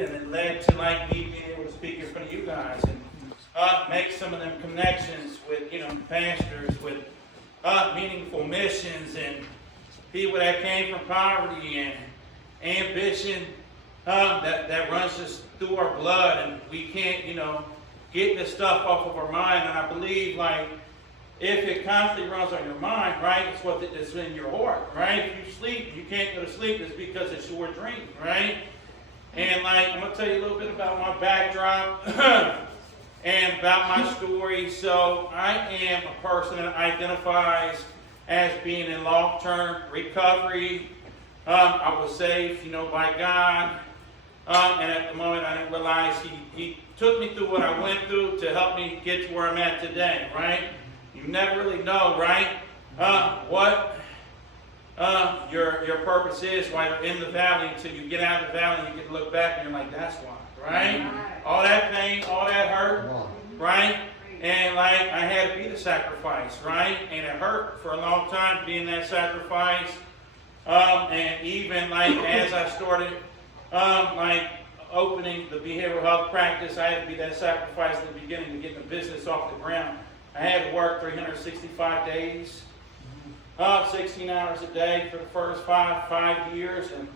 And it led to like me being able to speak in front of you guys and make some of them connections with, pastors, with meaningful missions and people that came from poverty and ambition that runs just through our blood, and we can't, get this stuff off of our mind. And I believe, like, if it constantly runs on your mind, right, it's in your heart, right? If you sleep, you can't go to sleep, it's because it's your dream, right? And, like, I'm going to tell you a little bit about my backdrop and about my story. So I am a person that identifies as being in long-term recovery. I was saved, by God. And at the moment, I didn't realize he took me through what I went through to help me get to where I'm at today, right? You never really know, right, what your purpose is while you're in the valley until you get out of the valley and you get to look back and you're like, that's why, right? All that pain, all that hurt, right? And like I had to be the sacrifice, right? And it hurt for a long time being that sacrifice. And even like as I started opening the behavioral health practice, I had to be that sacrifice at the beginning to get the business off the ground. I had to work 365 days, 16 hours a day for the first five years, and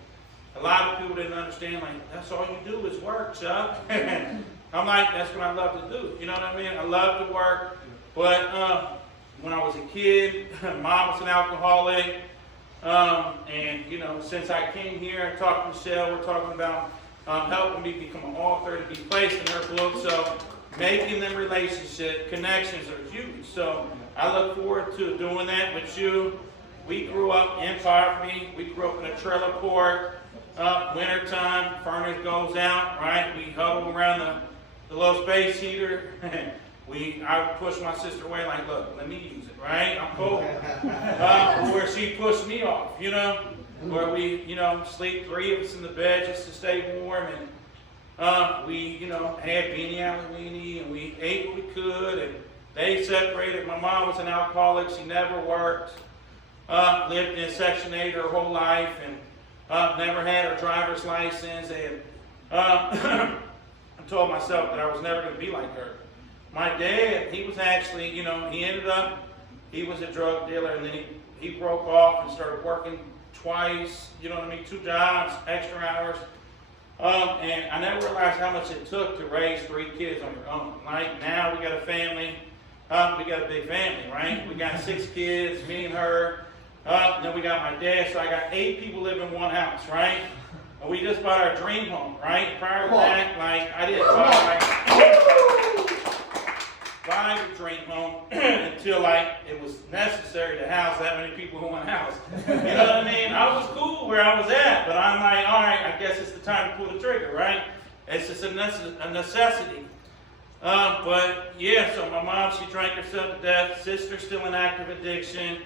a lot of people didn't understand, like, that's all you do is work, Chuck. I'm like, that's what I love to do. You know what I mean? I love to work, but when I was a kid, Mom was an alcoholic, and, since I came here and talked to Michelle, we're talking about helping me become an author, to be placed in her book, so making them relationship connections are huge. So I look forward to doing that with you. We grew up in poverty. We grew up in a trailer court. Wintertime, furnace goes out, right? We huddle around the little space heater. I push my sister away like, look, let me use it, right? I'm cold. Where she pushed me off, where we, sleep three of us in the bed just to stay warm. And we, had beanie Halloween, and we ate what we could, and they separated. My mom was an alcoholic. She never worked. Lived in Section 8 her whole life, and never had her driver's license. And I told myself that I was never going to be like her. My dad, he was actually, he was a drug dealer, and then he broke off and started working twice, 2 jobs, extra hours. And I never realized how much it took to raise 3 kids on your own. Like now we got a family, we got a big family, right? We got 6 kids, me and her. Then we got my dad, so I got 8 people living in one house, right? And we just bought our dream home, right? Prior to that, I didn't buy a dream home until it was necessary to house that many people in one house. You know what I mean? I was cool where I was at, but I'm like, all right, I guess it's the time to pull the trigger, right? It's just a necessity. But yeah, so my mom, she drank herself to death. Sister still in active addiction.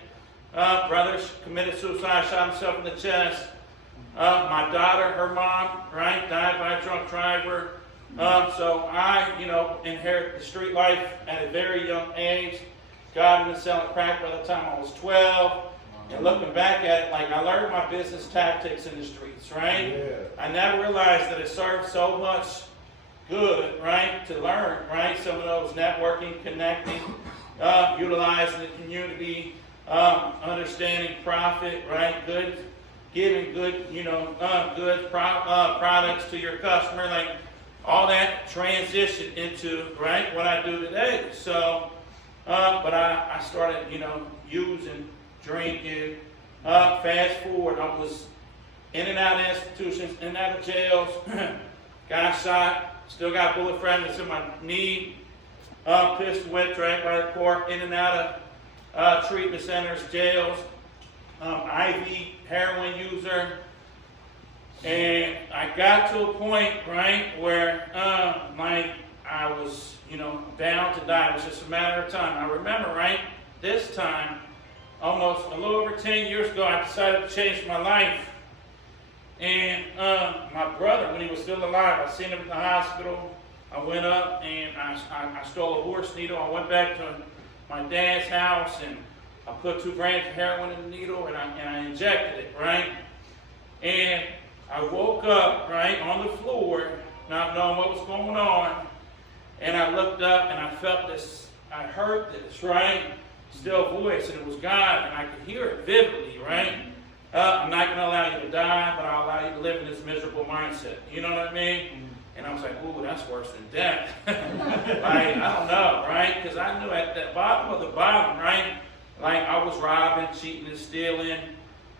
Brother committed suicide, shot himself in the chest. My daughter, her mom, right, died by a drunk driver. So I, inherited the street life at a very young age. Got into selling crack by the time I was 12. And looking back at it, I learned my business tactics in the streets, right? Yeah. I never realized that it served so much good, right, to learn, right? Some of those networking, connecting, utilizing the community, understanding profit, right? Giving good, good products to your customer, all that transitioned into, right, what I do today. So, but I started, using, drinking. Fast forward, I was in and out of institutions, in and out of jails, got shot, still got bullet fragments in my knee, pistol wet, dragged by the court, in and out of treatment centers, jails, IV heroin user. And I got to a point, right, where I was, bound to die. It was just a matter of time. I remember, right, this time, almost a little over 10 years ago, I decided to change my life. And my brother, when he was still alive, I seen him in the hospital. I went up and I stole a horse needle. I went back to my dad's house and I put 2 grams of heroin in the needle and I injected it, right? And I woke up, right, on the floor not knowing what was going on. And I looked up and I felt this, I heard this, right? Still voice, and it was God, and I could hear it vividly, right? I'm not going to allow you to die, but I'll allow you to live in this miserable mindset. You know what I mean? And I was like, ooh, that's worse than death. Like, I don't know, right? Because I knew at the bottom of the bottom, right? Like, I was robbing, cheating, and stealing.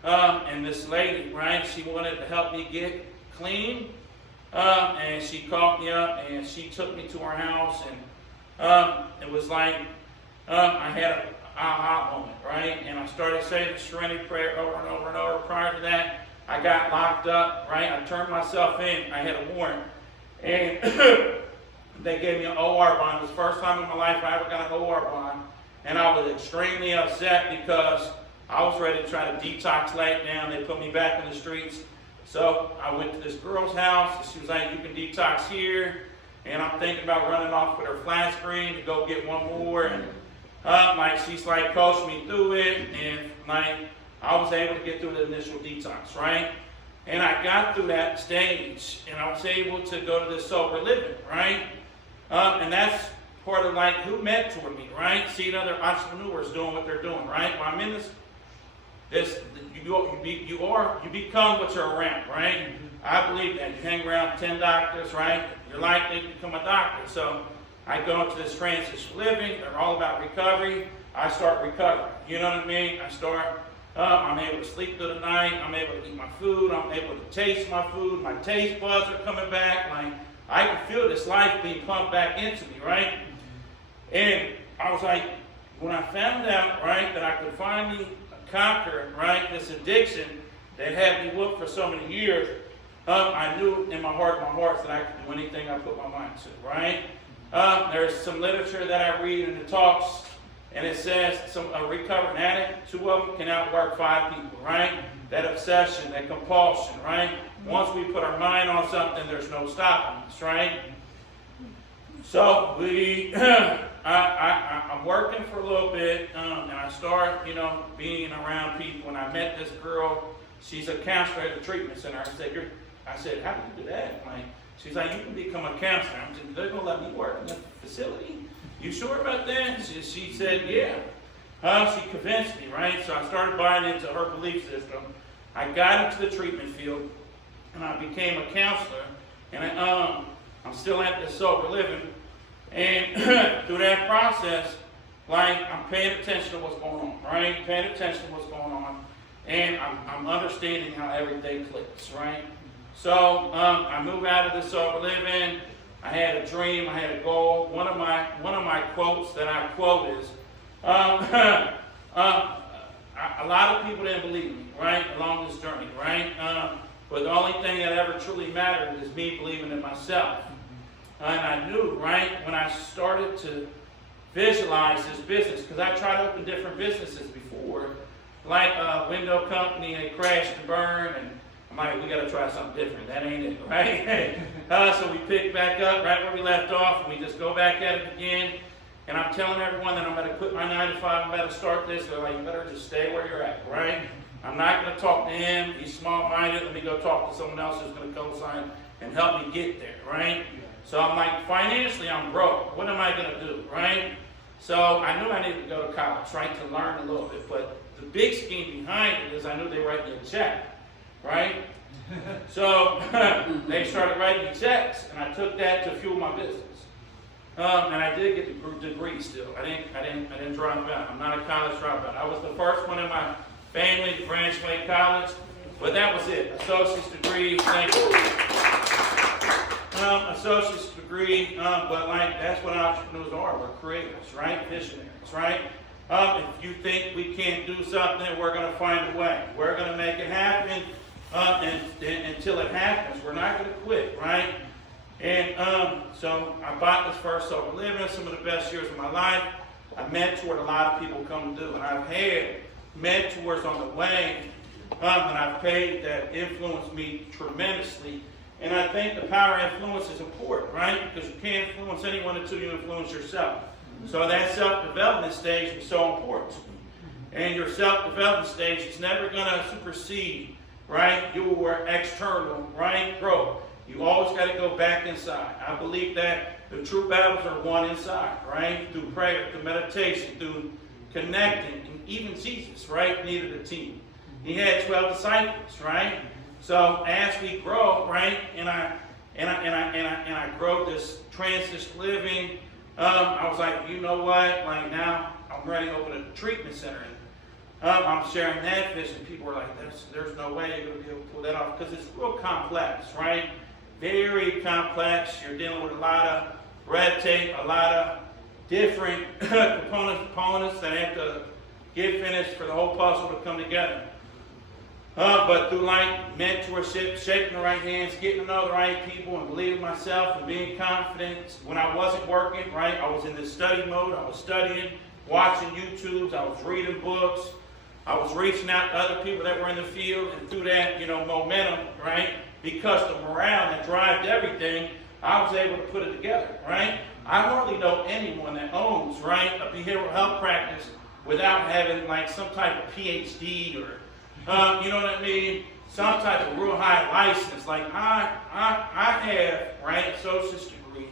And this lady, right? She wanted to help me get clean. And she called me up, and she took me to her house. And it was like I had a aha moment, right? And I started saying the serenity prayer over and over and over. Prior to that, I got locked up, right? I turned myself in. I had a warrant. And they gave me an OR bond. It was the first time in my life I ever got an OR bond. And I was extremely upset because I was ready to try to detox lay down. They put me back in the streets. So I went to this girl's house. And she was like, you can detox here. And I'm thinking about running off with her flat screen to go get one more. And like she's like coached me through it. And like I was able to get through the initial detox, right? And I got through that stage, and I was able to go to this sober living, right? And that's part of like who mentored me, right? Seeing other entrepreneurs doing what they're doing, right? When I'm in you become what you're around, right? I believe that you hang around 10 doctors, right? You're likely to become a doctor. So I go into this transition living. They're all about recovery. I start recovering. You know what I mean? I'm able to sleep through the night. I'm able to eat my food. I'm able to taste my food. My taste buds are coming back. Like I can feel this life being pumped back into me, right? And I was like, when I found out, right, that I could finally conquer, right, this addiction that had me whooped for so many years, I knew in my heart of hearts that I could do anything I put my mind to, right? There's some literature that I read and it talks. And it says a recovering addict, 2 of them can outwork 5 people, right? That obsession, that compulsion, right? Once we put our mind on something, there's no stopping us, right? So I'm working for a little bit, and I start, being around people. And I met this girl. She's a counselor at the treatment center. I said, how do you do that? Like, she's like, you can become a counselor. I'm saying, they're gonna let me work in the facility. You sure about that? She said, yeah. She convinced me, right? So I started buying into her belief system. I got into the treatment field, and I became a counselor. And I'm still at this sober living. And through that process, like, I'm paying attention to what's going on, right? Paying attention to what's going on. And I'm understanding how everything clicks, right? So I move out of the sober living. I had a dream, I had a goal. One of my quotes that I quote is, a lot of people didn't believe me, right, along this journey, right? But the only thing that ever truly mattered is me believing in myself. And I knew, right, when I started to visualize this business, because I tried to open different businesses before, like a window company, and it crashed and burned, and I'm like, we got to try something different. That ain't it, right? So we pick back up right where we left off, and we just go back at it again. And I'm telling everyone that I'm going to quit my 9 to 5, I'm about to start this. They're like, you better just stay where you're at, right? I'm not going to talk to him. He's small-minded. Let me go talk to someone else who's going to co-sign and help me get there, right? So I'm like, financially, I'm broke. What am I going to do, right? So I knew I needed to go to college, right, to learn a little bit. But the big scheme behind it is I knew they write me a check. Right? So they started writing me checks, and I took that to fuel my business. And I did get the degree still. I didn't drop out. I'm not a college dropout. I was the first one in my family to graduate college, but that was it. Associate's degree, thank you. Associate's degree, but like that's what entrepreneurs are. We're creators, right? Visionaries, right? If you think we can't do something, we're going to find a way. We're going to make it happen. And until it happens, we're not going to quit, right? And so I bought this first sober living, some of the best years of my life. I mentored a lot of people come to do, and I've had mentors on the way that I've paid that influenced me tremendously. And I think the power of influence is important, right? Because you can't influence anyone until you influence yourself. So that self-development stage is so important. And your self-development stage is never going to supersede, right, your external, right, growth. You always got to go back inside. I believe that the true battles are won inside, right? Through prayer, through meditation, through connecting. And even Jesus, right, needed a team. He had 12 disciples, right? So as we grow, right, and I grow this transition living, I was like, you know what? Like now I'm ready to open a treatment center. I'm sharing that vision. People are like, there's no way you're going to be able to pull that off because it's real complex, right? Very complex. You're dealing with a lot of red tape, a lot of different components that have to get finished for the whole puzzle to come together. But through like mentorship, shaking the right hands, getting to know the right people, and believing myself and being confident. When I wasn't working, right, I was in this study mode. I was studying, watching YouTubes. I was reading books. I was reaching out to other people that were in the field, and through that, momentum, right, because the morale that drives everything, I was able to put it together, right? I hardly know anyone that owns, right, a behavioral health practice without having like some type of PhD or you know what I mean? Some type of real high license. Like I have, right, a associate's degree,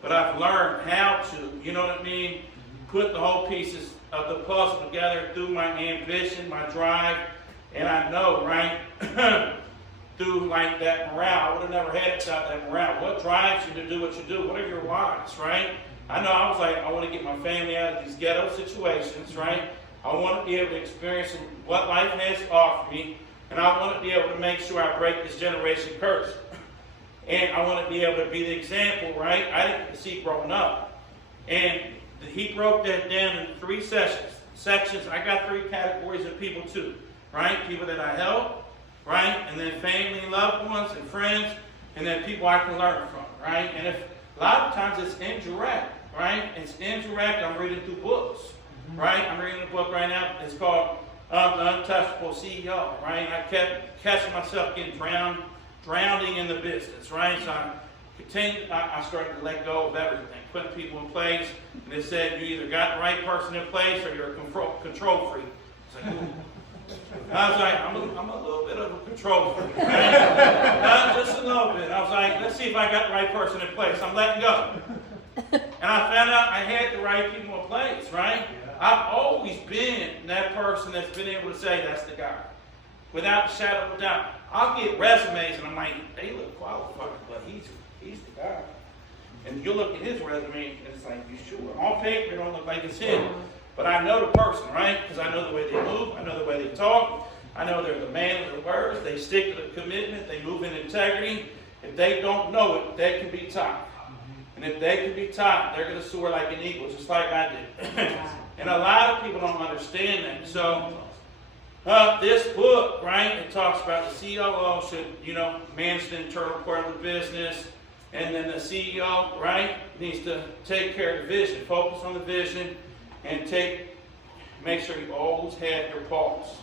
but I've learned how to, you know what I mean, put the whole pieces of the puzzle together through my ambition, my drive, and I know, right, through like that morale. I would have never had it without that morale. What drives you to do what you do? What are your whys, right? I know I was like, I want to get my family out of these ghetto situations, right? I want to be able to experience what life has to offer me, and I want to be able to make sure I break this generation curse. And I want to be able to be the example, right? I didn't see growing up. And he broke that down in 3 sections. I got 3 categories of people too, right? People that I help, right? And then family, loved ones, and friends, and then people I can learn from, right? And if a lot of times it's indirect, right? It's indirect. I'm reading through books. Right? I'm reading a book right now. It's called The Untouchable CEO, right? I kept catching myself getting drowning in the business, right? So I started to let go of everything, putting people in place. And it said, you either got the right person in place or you're a control freak. It's like, ooh. I was like, I'm a little bit of a control freak, right? Just a little bit. I was like, let's see if I got the right person in place. I'm letting go. And I found out I had the right people in place, right? I've always been that person that's been able to say that's the guy. Without a shadow of a doubt. I'll get resumes and I'm like, they look qualified, but he's the guy. And you look at his resume and it's like, you sure? On paper it don't look like it's him. But I know the person, right? Because I know the way they move, I know the way they talk, I know they're the man of their words, they stick to the commitment, they move in integrity. If they don't know it, they can be taught. And if they can be taught, they're going to soar like an eagle, just like I did. And a lot of people don't understand that. So this book, right, it talks about the COO should, manage the internal part of the business. And then the CEO, right, needs to take care of the vision, focus on the vision, and make sure you always have your pulse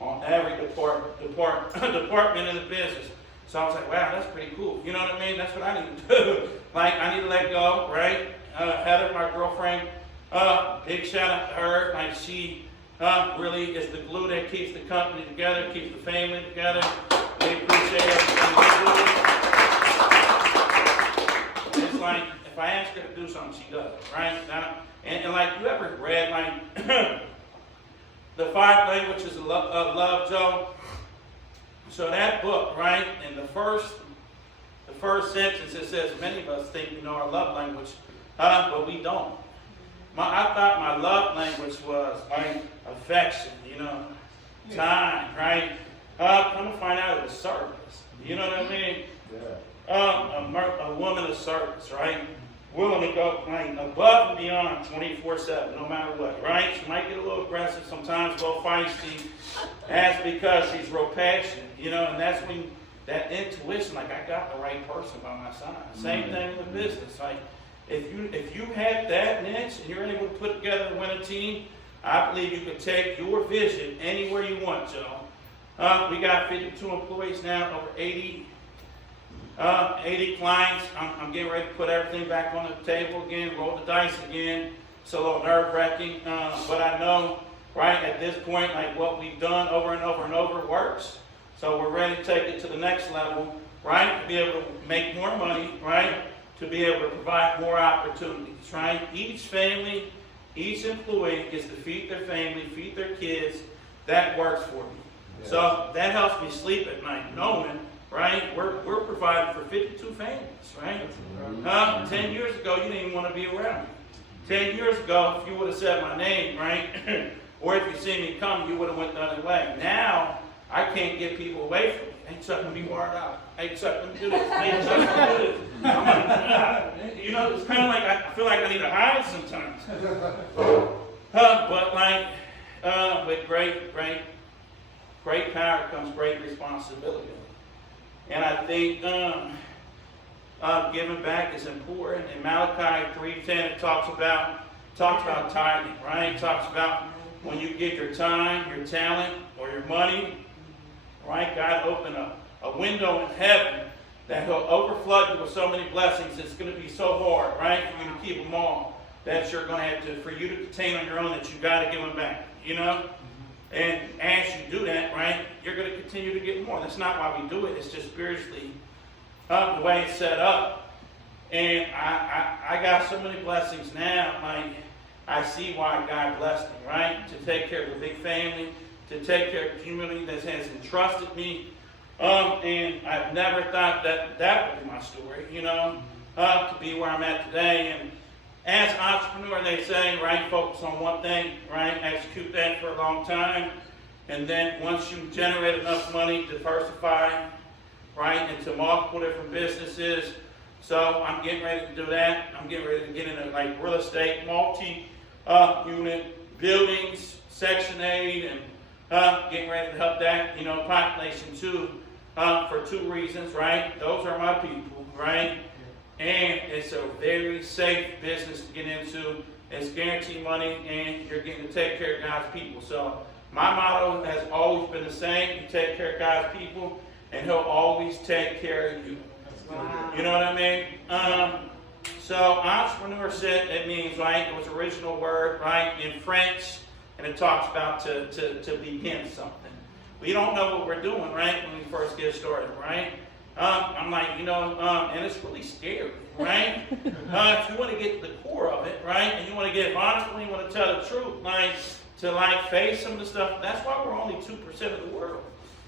on every department in the business. So I was like, wow, that's pretty cool. You know what I mean? That's what I need to do. Like, I need to let go, right? Heather, my girlfriend, big shout out to her. Like, she really is the glue that keeps the company together, keeps the family together. They appreciate everything we do. It's like, if I ask her to do something, she does it, right? And like, you ever read, like, The 5 Languages of Love, Joe? So that book, right, in the first sentence, it says, many of us think we know our love language, but we don't. I thought my love language was like affection, time, right? Come to find out it was service. You know what I mean? Yeah. A woman of service, right? Willing to go like above and beyond 24/7, no matter what, right? She might get a little aggressive sometimes, a little feisty. That's because she's real passionate, and that's when that intuition, like I got the right person by my side. Same thing with business. Like if you have that niche and you're able to put together and win a team, I believe you can take your vision anywhere you want, Joe. We got 52 employees now, over 80 clients. I'm getting ready to put everything back on the table again, roll the dice again. It's a little nerve-wracking, but I know, right, at this point, like what we've done over and over and over works. So we're ready to take it to the next level. right? To be able to make more money, right? To be able to provide more opportunities, right? Each family, each employee gets to feed their family, feed their kids. That works for me. Yeah. So that helps me sleep at night, knowing, right, we're providing for 52 families, right? 10 years ago, you didn't even want to be around me. 10 years ago, if you would have said my name, right, or if you see me come, you would have went the other way. Now, I can't get people away from me. Hey, Chuck, let me wired out. Hey, Chuck, let me do this. Hey, Chuck, let me do this. I'm like, you know, it's kind of like I feel like I need to hide sometimes. But with great power comes great responsibility. And I think giving back is important. In Malachi 3:10, it talks about tithing, right? It talks about when you give your time, your talent, or your money, right? God opened a window in heaven that He'll overflood you with so many blessings. It's going to be so hard, right, for you to keep them all, that you're going to have to, for you to contain on your own, that you got to give them back, you know? And as you do that, right, you're going to continue to get more. That's not why we do it. It's just spiritually the way it's set up. And I got so many blessings now. Like, I see why God blessed me, right? To take care of a big family, to take care of a community that has entrusted me. And I've never thought that would be my story, you know, to be where I'm at today. And as an entrepreneur, they say, right, focus on one thing, right, execute that for a long time. And then once you generate enough money, diversify, right, into multiple different businesses. So I'm getting ready to do that. I'm getting ready to get into like real estate, multi-unit buildings, Section 8, and getting ready to help that, you know, population too, for two reasons, right? Those are my people, right? And it's a very safe business to get into. It's guaranteed money, and you're getting to take care of God's people. So my motto has always been the same. You take care of God's people, and He'll always take care of you. Wow. You know what I mean? So entrepreneurship, it means, right, it was original word, right, in French, and it talks about to begin something. We don't know what we're doing, right, when we first get started, right? I'm like, you know, and it's really scary, right? If you want to get to the core of it, right, and you want to get honest, and you want to tell the truth, like, to like face some of the stuff, that's why we're only 2% of the world.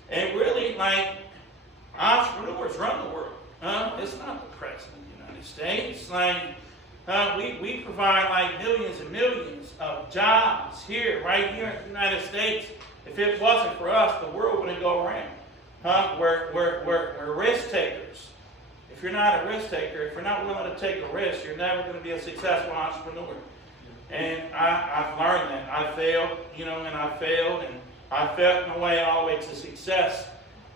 And really, like, entrepreneurs run the world. It's not the president of the United States. Like, we provide like millions and millions of jobs here, right here in the United States. If it wasn't for us, the world wouldn't go around. We're risk takers. If you're not a risk taker, if you're not willing to take a risk, you're never going to be a successful entrepreneur. And I've learned that. I failed, you know, and I failed my way all the way to success.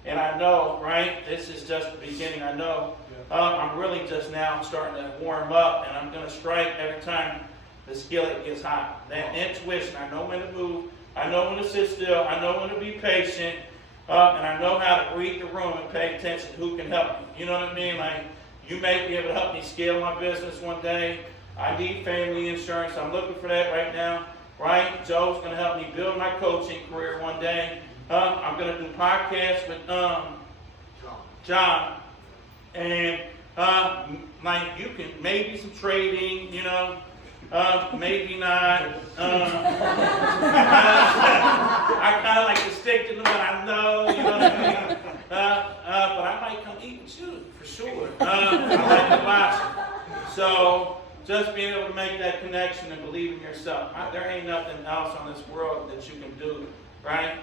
And I know, right, this is just the beginning. I know I'm really just now starting to warm up, and I'm going to strike every time the skillet gets hot. That intuition, I know when to move, I know when to sit still, I know when to be patient, and I know how to read the room and pay attention to who can help me. You know what I mean? Like, you may be able to help me scale my business one day. I need family insurance. I'm looking for that right now, right? Joe's going to help me build my coaching career one day. I'm going to do podcasts with John. And like, you can maybe some trading, you know, maybe not. I kind of like to stick to the one I know, you know what I mean? But I might come eat with you, for sure. I like to watch. So just being able to make that connection and believe in yourself. There ain't nothing else on this world that you can do, right?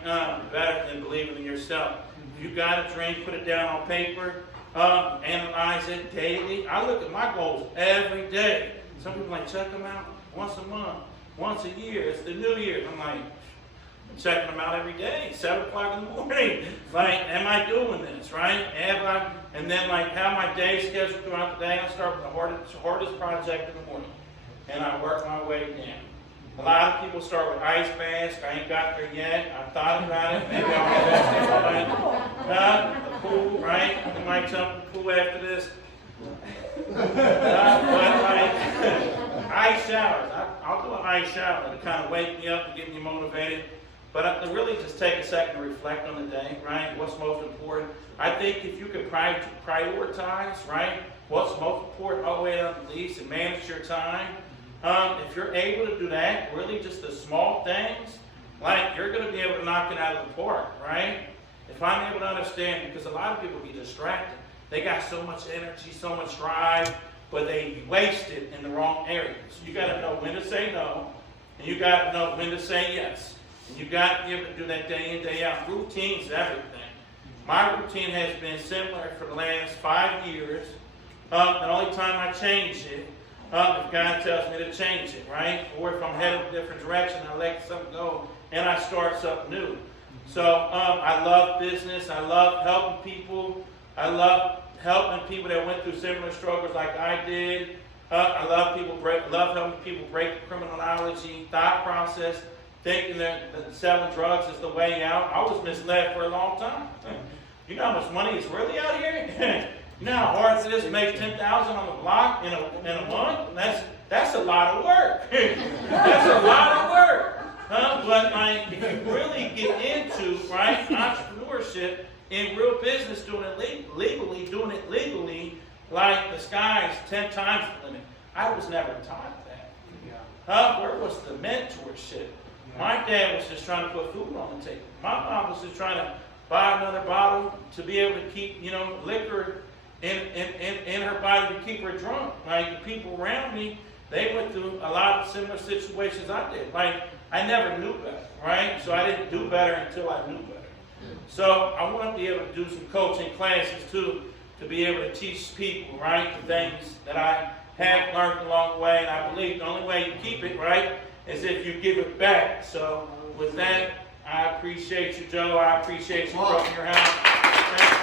Better than believing in yourself. You got a dream, put it down on paper, analyze it daily. I look at my goals every day. Some people like, check them out once a month, once a year. It's the new year. I'm like, I'm checking them out every day, 7 o'clock in the morning. Like, am I doing this, right? And then, like, how my day scheduled throughout the day. I start with the hardest project in the morning, and I work my way down. A lot of people start with ice baths. I ain't got there yet. I thought about it. Maybe I'll get that. The pool, right? I might jump in the pool after this. But like, ice showers. I'll do an ice shower to kind of wake me up and get me motivated. But to really just take a second to reflect on the day, right? What's most important? I think if you can prioritize, right, what's most important all the way down to the least and manage your time, if you're able to do that, really just the small things, like you're going to be able to knock it out of the park, right? If I'm able to understand, because a lot of people be distracted. They got so much energy, so much drive, but they waste it in the wrong areas. You got to know when to say no, and you got to know when to say yes. And you got to be able to do that day in, day out. Routine's everything. My routine has been similar for the last 5 years. The only time I change it, if God tells me to change it, right? Or if I'm heading a different direction, I let something go and I start something new. So I love business. I love helping people. I love helping people that went through similar struggles like I did. I love helping people break the criminology thought process, thinking that selling drugs is the way out. I was misled for a long time. You know how much money is really out here? You know how hard it is to make $10,000 on the block in a month? That's a lot of work. That's a lot of work. But like, if you really get into entrepreneurship in real business, doing it legally, like the sky's 10 times the limit. I was never taught that. Where was the mentorship? My dad was just trying to put food on the table. My mom was just trying to buy another bottle to be able to keep, liquor in her body to keep her drunk. Like, the people around me, they went through a lot of similar situations I did. Like, I never knew better, right? So I didn't do better until I knew better. So I want to be able to do some coaching classes too, to be able to teach people, right, the things that I have learned along the way. And I believe the only way you keep it, right, is if you give it back. So with that, I appreciate you, Joe. I appreciate you from your house.